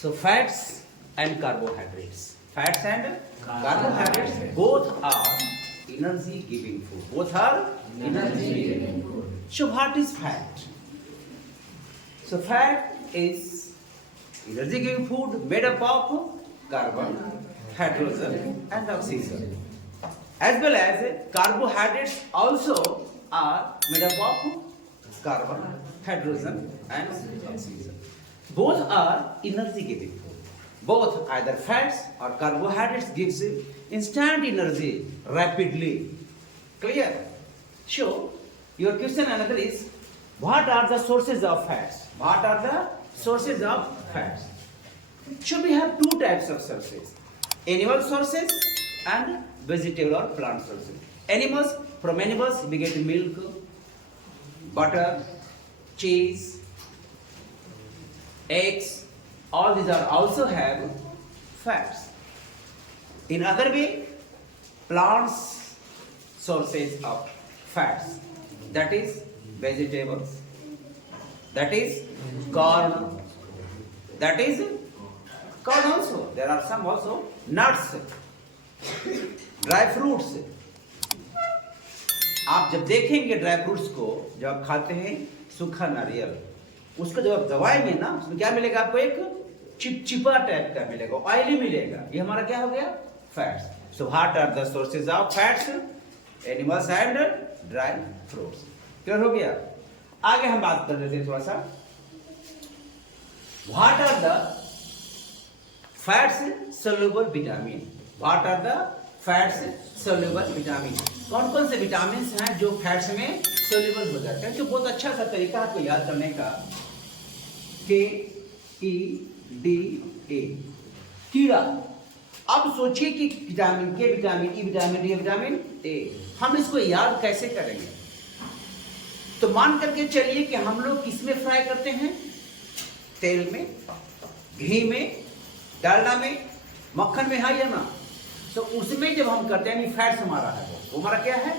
So fats and carbohydrates. Fats and carbohydrates both are energy giving food. Both are energy giving food. So what is fat? So fat is energy giving food made up of carbon, hydrogen and oxygen. As well as carbohydrates also are made up of carbon, hydrogen and oxygen. Both are energy giving food. Both either fats or carbohydrates gives instant energy rapidly. Clear? So your question another is, what are the sources of fats? What are the sources of fats? So we have two types of sources, animal sources and vegetable or plant sources. Animals, from animals we get milk, butter, cheese, eggs, all these are also have fats. In other way, plants sources of fats, that is vegetables, that is corn, that is corn also. There are some also nuts, dry fruits. आप जब देखेंगे dry fruits को, जब आप खाते हैं सूखा नारियल, उसको जब आप दबाएंगे ना, उसमें क्या मिलेगा आपको? एक चिपचिपा टाइप का मिलेगा, ऑयली मिलेगा. ये हमारा क्या हो गया? Fats. So what are the sources of fats? Animals and dry fruits. Clear हो गया? आगे हम बात कर लेते हैं थोड़ा सा. What are the fats soluble vitamin? What are the fats soluble vitamin? कौन कौन से विटामिन हैं जो फैट्स में सोल्यूबल हो जाते हैं? तो बहुत अच्छा सा तरीका आपको याद करने का, के ई डी ए, कीड़ा. अब सोचिए कि विटामिन के, vitamin E, vitamin D, vitamin A, हम इसको याद कैसे करेंगे? तो मान करके चलिए कि हम लोग किसमें फ्राई करते हैं? तेल में, घी में, डालडा में, मक्खन में, है या ना? तो उसमें जब हम करते हैं, फैट्स हमारा है, वो हमारा क्या है?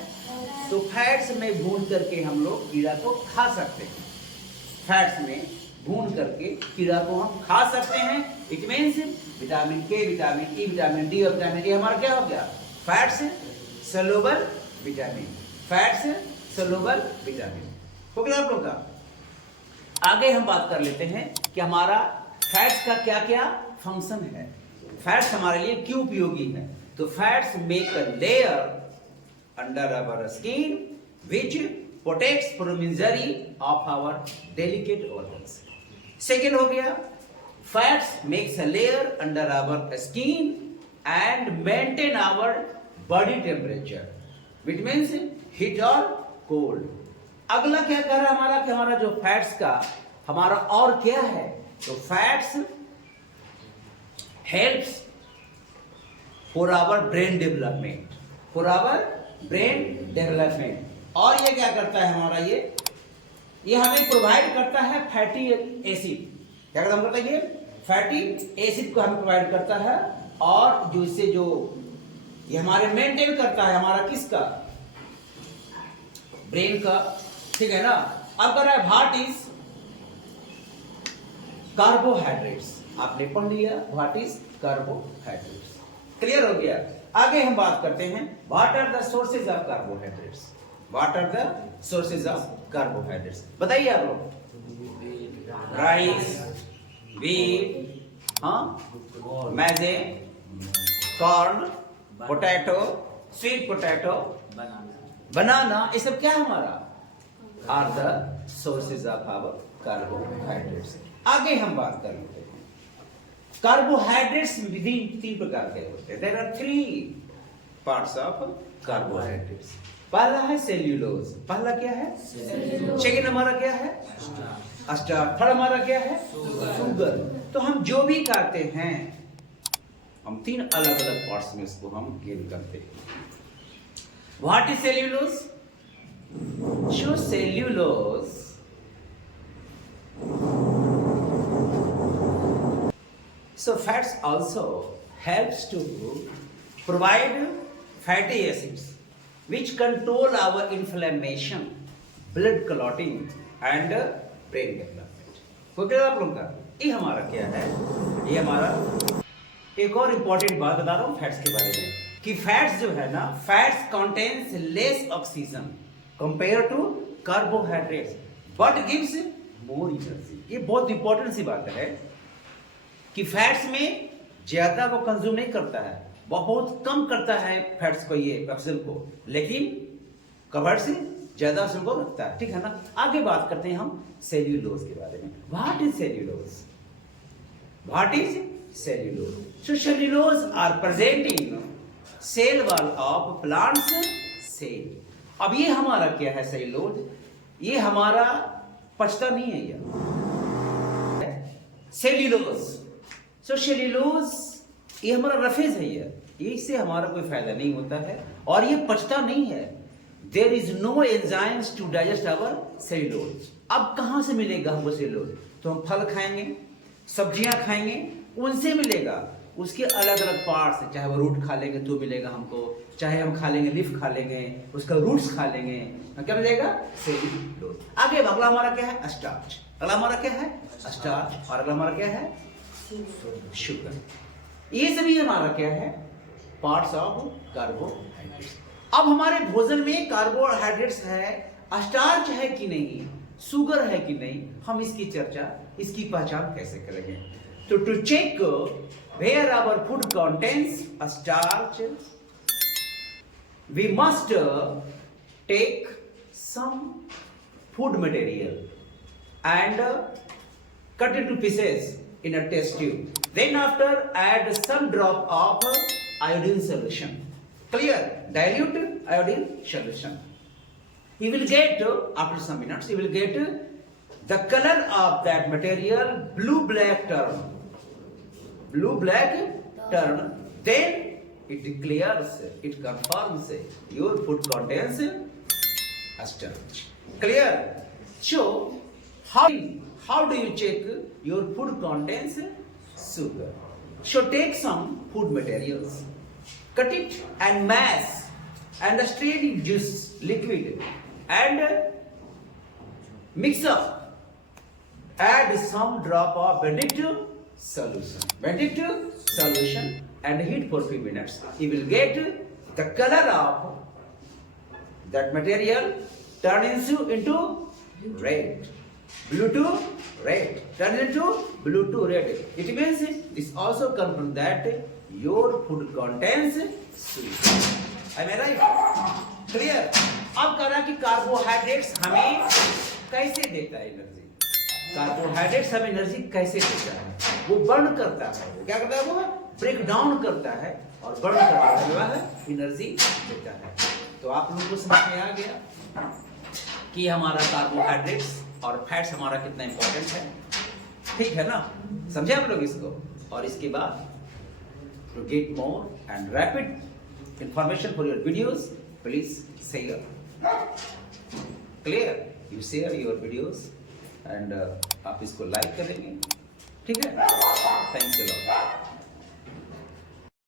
तो फैट्स में भून करके हम लोग कीड़ा को खा सकते हैं. फैट्स में भून करके कीड़ा को हम खा सकते हैं. इट मीन्स विटामिन के, विटामिन ई, विटामिन डी और विटामिन डी हमारा क्या हो गया? Fats soluble vitamin. Fats soluble vitamin हो गया आप लोग का. आगे हम बात कर लेते हैं कि हमारा फैट्स का क्या क्या फंक्शन है, फैट्स हमारे लिए क्यों उपयोगी है. तो fats make a layer under our skin which protects from injury of our delicate organs. Second हो गया, fats makes a layer under our skin and maintain our body temperature, which means heat और cold. अगला क्या कर रहा है हमारा, कि हमारा जो फैट्स का हमारा और क्या है? तो fats helps for our brain development, for our brain development. और ये क्या करता है हमारा? ये हमें प्रोवाइड करता है फैटी एसिड. क्या काम करता है? ये फैटी एसिड को हमें प्रोवाइड करता है, और जो इससे जो ये हमारे मेंटेन करता है हमारा किसका? ब्रेन का. ठीक है ना? अब कर रहा है व्हाट इज कार्बोहाइड्रेट्स. आपने पढ़ लिया व्हाट इज कार्बोहाइड्रेट्स. क्लियर हो गया? आगे हम बात करते हैं what are the sources of carbohydrates. What are the sources of carbohydrates? बताइए आप लोग. Rice, wheat, maize, corn, potato, sweet potato, banana, ये सब क्या है हमारा? Are the sources of our carbohydrates. आगे हम बात कर लेते हैं. कार्बोहाइड्रेट्स विभिन्न तीन प्रकार के होते हैं. There are three parts of carbohydrates. पहला है सेल्यूलोज. पहला क्या है? सेकंड हमारा क्या है? स्टार्च. थर्ड हमारा क्या है? शुगर. तो हम जो भी खाते हैं, हम तीन अलग अलग पार्ट्स में इसको हम गेन करते हैं. What is cellulose? जो cellulose so fats also helps to provide fatty acids which control our inflammation, blood clotting and brain development. हो गया आप लोगों का? ये हमारा क्या है? ये हमारा एक और इंपॉर्टेंट बात बता रहा हूँ फैट्स के बारे में कि फैट्स जो है ना, fats contains less oxygen compare to carbohydrates but gives more energy. ये बहुत इंपॉर्टेंट सी बात है कि फैट्स में ज्यादा वो कंज्यूम नहीं करता है, वो बहुत कम करता है फैट्स को, ये ऑक्सीजन को, लेकिन कार्बोहाइड्रेट से ज्यादा ऑक्सीजन को रखता है। ठीक है ना। आगे बात करते हैं हम सेल्यूलोज के बारे में। What is cellulose? What is cellulose? So cellulose are present in cell wall of plants cell. अब ये हमारा क्या है सेल्यूलोज? ये हमारा पचता नहीं है, ये सेल्यूलोज। सो सेल्यूलोज ये हमारा रफेज है, ये इससे हमारा कोई फायदा नहीं होता है और ये पचता नहीं है। There is no enzymes to digest our cellulose. अब कहां से मिलेगा हमको सेल्यूलोज? तो हम फल खाएंगे, सब्जियां खाएंगे, उनसे मिलेगा। उसके अलग अलग पार्ट्स, चाहे वो रूट खा लेंगे तो मिलेगा हमको, चाहे हम खा लेंगे लीफ खा लेंगे, उसका रूट्स खा लेंगे, क्या मिलेगा? सेल्यूलोज। आगे अगला हमारा क्या है? स्टार्च। अगला हमारा क्या है? स्टार्च। और अगला हमारा क्या है? शुगर। ये सभी हमारा क्या है? Parts of carbohydrates. अब हमारे भोजन में कार्बोहाइड्रेट्स है, स्टार्च है कि नहीं, शुगर है कि नहीं, हम इसकी चर्चा, इसकी पहचान कैसे करेंगे? तो to check where our food contains starch, we must take some food material and cut into pieces in a test tube. Then after add some drop of iodine solution. Clear? Dilute iodine solution. You will get after some minutes, you will get the color of that material blue-black turn. Blue-black turn. Then it declares, it confirms your food contains starch. Clear? So how do you check your food contains sugar? So take some food materials, cut it and mash and strain in juice liquid and mix up. Add some drop of benedict solution. Benedict solution and heat for few minutes. You will get the color of that material turn into red. Blue to red, turn into blue to red. It means this also confirms that your food contains sugar. Am I right? Clear? अब कह रहा कि carbohydrates हमें कैसे देता है energy? Carbohydrates हमें energy कैसे देता है? वो बर्न करता है। क्या करता है? वो ब्रेक डाउन करता है और बर्न करता है, एनर्जी देता है। तो आप लोगों को समझ में आ गया कि हमारा कार्बोहाइड्रेट्स और फैट्स हमारा कितना इंपॉर्टेंट है। ठीक है ना? समझे आप लोग इसको? और इसके बाद to get more and rapid information for your videos, please share. Clear? You share your videos and आप इसको लाइक करेंगे। ठीक है? Thanks a lot.